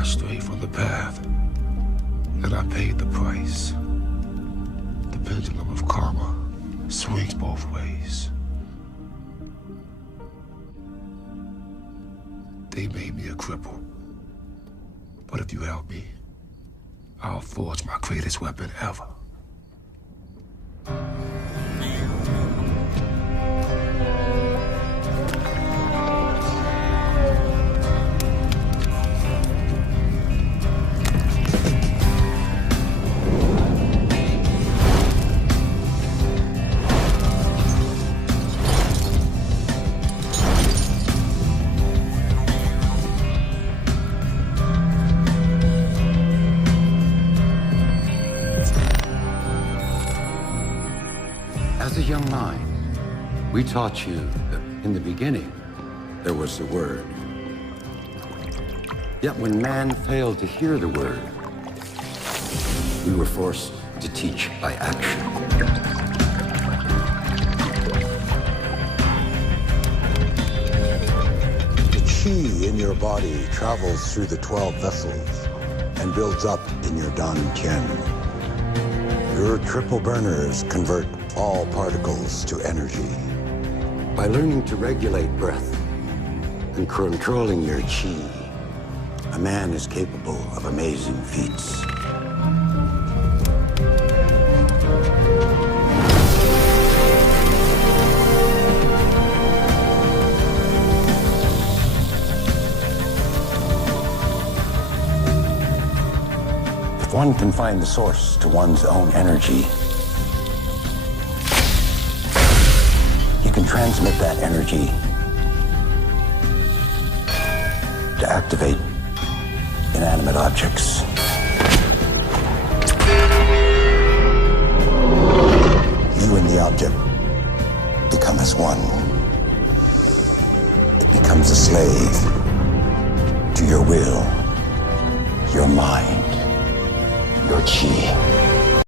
I strayed from the path, and I paid the price. The pendulum of karma swings both ways. They made me a cripple. But if you help me, I'll forge my greatest weapon ever. As a young mind, we taught you that in the beginning, there was the Word. Yet when man failed to hear the Word, we were forced to teach by action. The chi in your body travels through the 12 vessels and builds up in your Dan Tien. Your triple burners convert all particles to energy. By learning to regulate breath and controlling your chi, a man is capable of amazing feats. If one can find the source to one's own energy, you can transmit that energy to activate inanimate objects. You and the object become as one. It becomes a slave to your will, your mind, your chi.